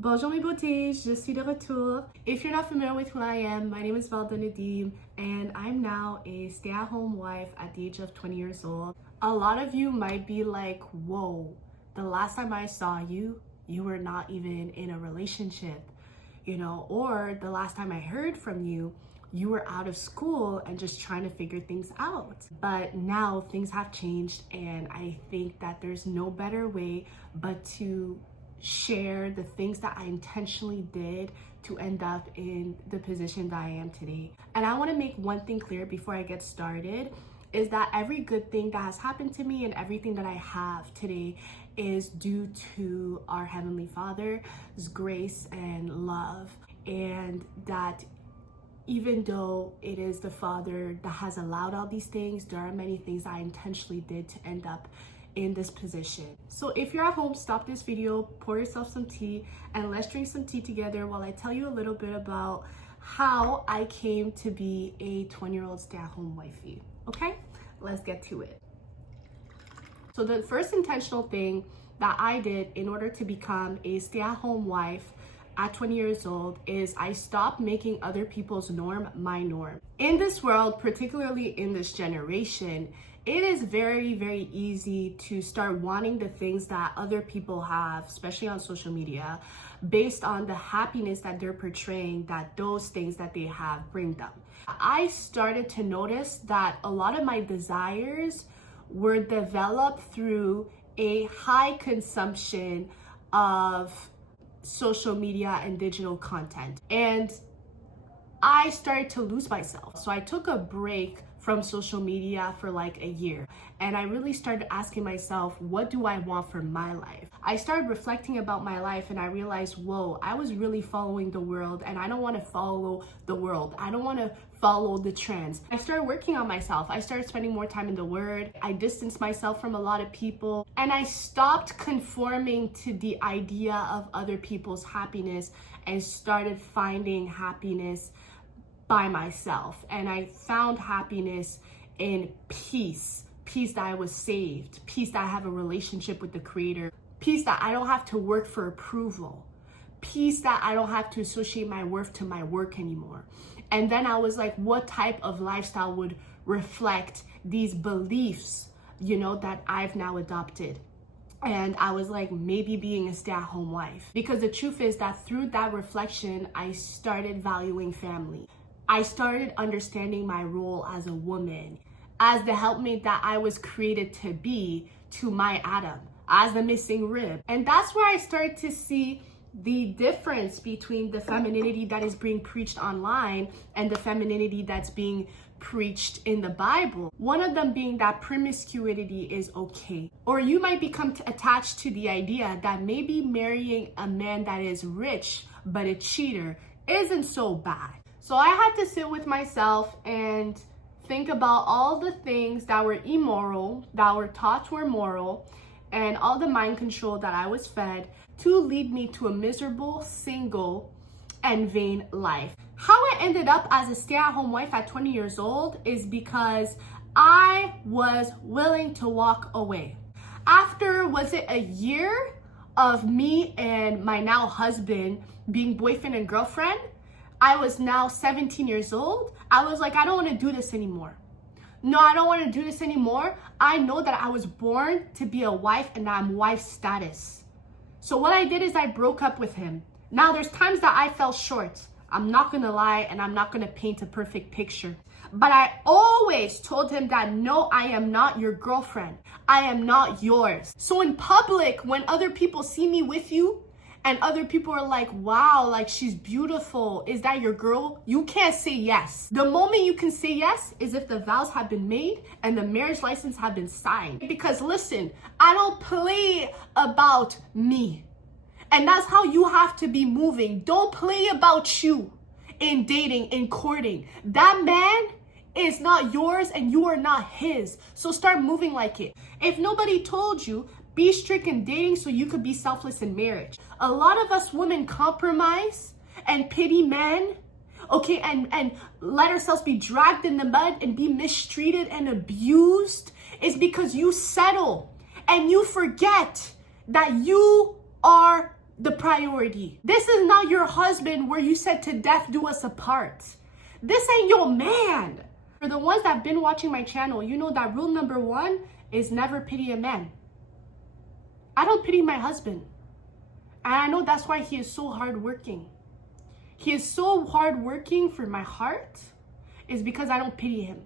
Bonjour mes beautés, je suis de retour. If you're not familiar with who I am, my name is Valda Nadim and I'm now a stay-at-home wife at the age of 20 years old. A lot of you might be like, whoa, the last time I saw you, you were not even in a relationship, or the last time I heard from you, you were out of school and just trying to figure things out. But now things have changed and I think that there's no better way but to share the things that I intentionally did to end up in the position that I am today. And I want to make one thing clear before I get started, is that every good thing that has happened to me and everything that I have today is due to our Heavenly Father's grace and love. And that even though it is the Father that has allowed all these things, there are many things I intentionally did to end up in this position. So if you're at home, stop this video, pour yourself some tea, and let's drink some tea together while I tell you a little bit about how I came to be a 20-year-old stay-at-home wifey. Okay, let's get to it. So the first intentional thing that I did in order to become a stay-at-home wife at 20 years old is I stopped making other people's norm my norm. In this world, particularly in this generation, it is very, very easy to start wanting the things that other people have, especially on social media, based on the happiness that they're portraying that those things that they have bring them. I started to notice that a lot of my desires were developed through a high consumption of social media and digital content. And I started to lose myself. So I took a break from social media for like a year. And I really started asking myself, what do I want for my life? I started reflecting about my life and I realized, whoa, I was really following the world and I don't want to follow the world. I don't want to follow the trends. I started working on myself. I started spending more time in the Word. I distanced myself from a lot of people and I stopped conforming to the idea of other people's happiness and started finding happiness by myself. And I found happiness in peace that I was saved, peace that I have a relationship with the Creator, peace that I don't have to work for approval, peace that I don't have to associate my worth to my work anymore. And then I was like, what type of lifestyle would reflect these beliefs, that I've now adopted? And I was like, maybe being a stay-at-home wife. Because the truth is that through that reflection, I started valuing family. I started understanding my role as a woman, as the helpmate that I was created to be to my Adam, as the missing rib. And that's where I started to see the difference between the femininity that is being preached online and the femininity that's being preached in the Bible. One of them being that promiscuity is okay. Or you might become attached to the idea that maybe marrying a man that is rich but a cheater isn't so bad. So I had to sit with myself and think about all the things that were immoral, that were taught were moral, and all the mind control that I was fed to lead me to a miserable, single, and vain life. How I ended up as a stay-at-home wife at 20 years old is because I was willing to walk away. After, was it a year of me and my now husband being boyfriend and girlfriend, I was now 17 years old. I was like, I don't want to do this anymore. No, I don't want to do this anymore. I know that I was born to be a wife and I'm wife status. So what I did is I broke up with him. Now there's times that I fell short. I'm not going to lie and I'm not going to paint a perfect picture. But I always told him that no, I am not your girlfriend. I am not yours. So in public, when other people see me with you, and other people are like, wow, like she's beautiful. Is that your girl? You can't say yes. The moment you can say yes is if the vows have been made and the marriage license have been signed. Because listen, I don't play about me. And that's how you have to be moving. Don't play about you in dating, in courting. That man is not yours and you are not his. So start moving like it. If nobody told you, be strict in dating so you could be selfless in marriage. A lot of us women compromise and pity men, okay, and let ourselves be dragged in the mud and be mistreated and abused is because you settle and you forget that you are the priority. This is not your husband where you said to death do us apart. This ain't your man. For the ones that have been watching my channel, you know that rule number 1 is never pity a man. I don't pity my husband. And I know that's why he is so hardworking. He is so hardworking for my heart is because I don't pity him.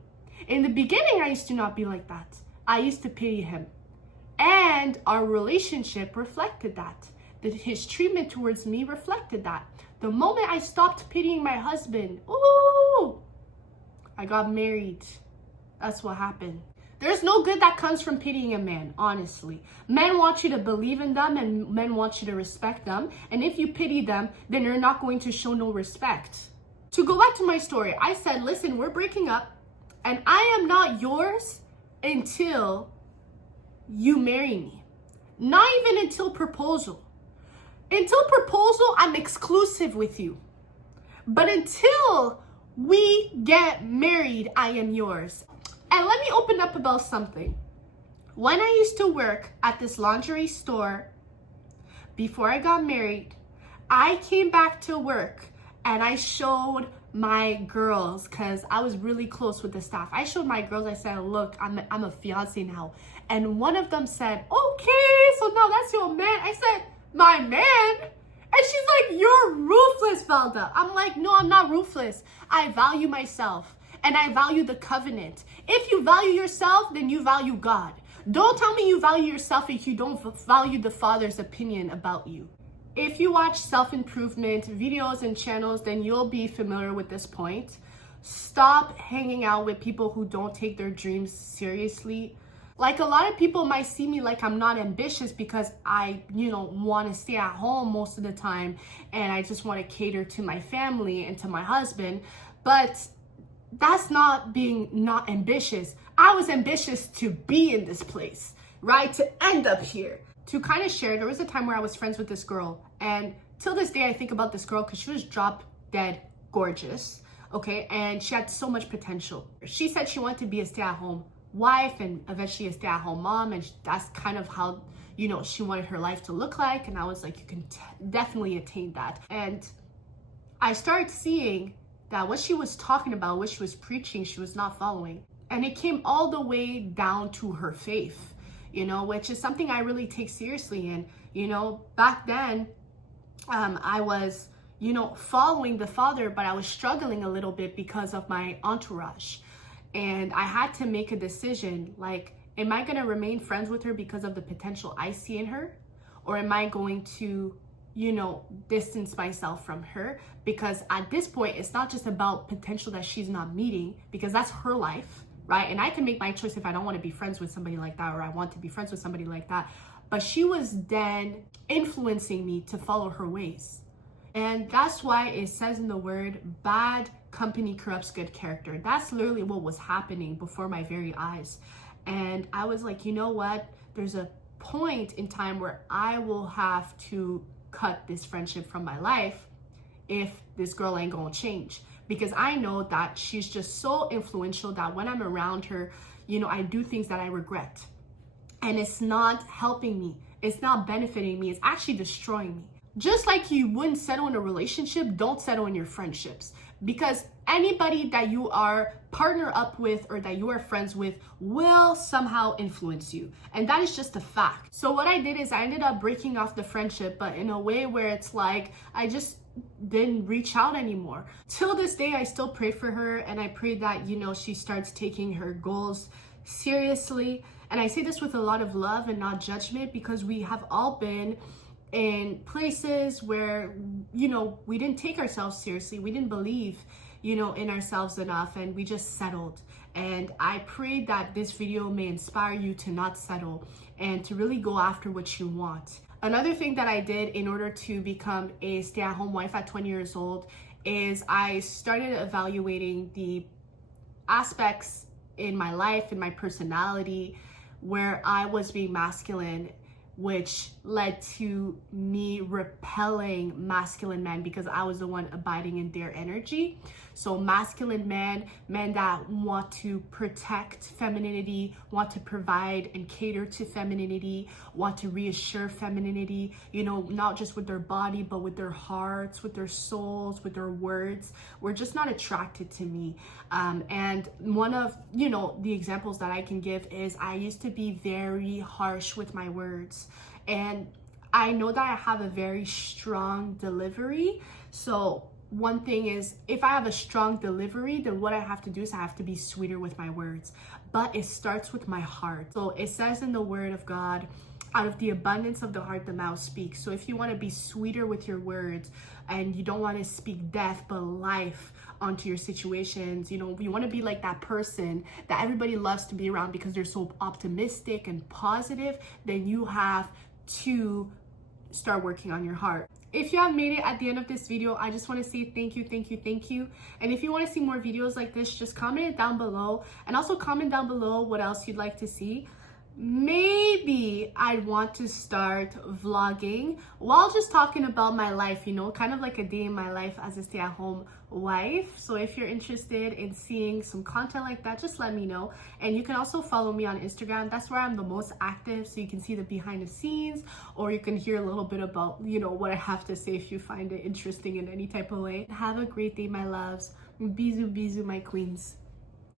In the beginning, I used to not be like that. I used to pity him. And our relationship reflected that. His treatment towards me reflected that. The moment I stopped pitying my husband, ooh, I got married. That's what happened. There's no good that comes from pitying a man, honestly. Men want you to believe in them and men want you to respect them. And if you pity them, then you're not going to show no respect. To go back to my story, I said, listen, we're breaking up and I am not yours until you marry me. Not even until proposal. Until proposal, I'm exclusive with you. But until we get married, I am yours. And let me open up about something. When I used to work at this lingerie store, before I got married, I came back to work and I showed my girls, because I was really close with the staff. I showed my girls, I said, look, I'm a fiance now. And one of them said, okay, so now that's your man. I said, my man? And she's like, you're ruthless, Valda. I'm like, no, I'm not ruthless. I value myself and I value the covenant. If you value yourself, then you value God. Don't tell me you value yourself if you don't value the Father's opinion about you. If you watch self-improvement videos and channels, then you'll be familiar with this point. Stop hanging out with people who don't take their dreams seriously. Like, a lot of people might see me like I'm not ambitious because I, want to stay at home most of the time and I just want to cater to my family and to my husband. But that's not being not ambitious. I was ambitious to be in this place, right? To end up here. To kind of share, there was a time where I was friends with this girl, and till this day I think about this girl because she was drop dead gorgeous, okay? And she had so much potential. She said she wanted to be a stay-at-home wife and eventually a stay-at-home mom, and that's kind of how, she wanted her life to look like. And I was like, you can definitely attain that. And I started seeing that what she was talking about, what she was preaching, she was not following. And it came all the way down to her faith, which is something I really take seriously. And, back then, I was, following the Father, but I was struggling a little bit because of my entourage. And I had to make a decision, like, am I going to remain friends with her because of the potential I see in her? Or am I going to, distance myself from her? Because at this point, it's not just about potential that she's not meeting, because that's her life, right? And I can make my choice if I don't want to be friends with somebody like that, or I want to be friends with somebody like that. But she was then influencing me to follow her ways. And that's why it says in the word, bad company corrupts good character. That's literally what was happening before my very eyes. And I was like, you know what? There's a point in time where I will have to cut this friendship from my life if this girl ain't gonna change. Because I know that she's just so influential that when I'm around her, I do things that I regret. And it's not helping me. It's not benefiting me. It's actually destroying me. Just like you wouldn't settle in a relationship, don't settle in your friendships. Because anybody that you are partner up with or that you are friends with will somehow influence you. And that is just a fact. So what I did is I ended up breaking off the friendship, but in a way where it's like, I just didn't reach out anymore. Till this day, I still pray for her, and I pray that, she starts taking her goals seriously. And I say this with a lot of love and not judgment, because we have all been in places where, we didn't take ourselves seriously. We didn't believe, in ourselves enough, and we just settled. And I pray that this video may inspire you to not settle and to really go after what you want. Another thing that I did in order to become a stay-at-home wife at 20 years old is I started evaluating the aspects in my life, in my personality, where I was being masculine which led to me repelling masculine men because I was the one abiding in their energy. So masculine men that want to protect femininity, want to provide and cater to femininity, want to reassure femininity, you know, not just with their body, but with their hearts, with their souls, with their words, were just not attracted to me. And one of, you know, the examples that I can give is I used to be very harsh with my words. And I know that I have a very strong delivery. So one thing is, if I have a strong delivery, then what I have to do is I have to be sweeter with my words. But it starts with my heart. So it says in the word of God, out of the abundance of the heart, the mouth speaks. So if you want to be sweeter with your words and you don't want to speak death, but life onto your situations, you know, you want to be like that person that everybody loves to be around because they're so optimistic and positive, then you have to start working on your heart. If you have made it at the end of this video, I just want to say thank you, thank you, thank you. And if you want to see more videos like this, just comment it down below. And also comment down below what else you'd like to see. Maybe I'd want to start vlogging while just talking about my life, you know, kind of like a day in my life as a stay-at-home wife. So if you're interested in seeing some content like that, just let me know. And you can also follow me on Instagram. That's where I'm the most active, so you can see the behind the scenes, or you can hear a little bit about, you know, what I have to say if you find it interesting in any type of way. Have a great day, my loves. Bisous, bisous, my queens.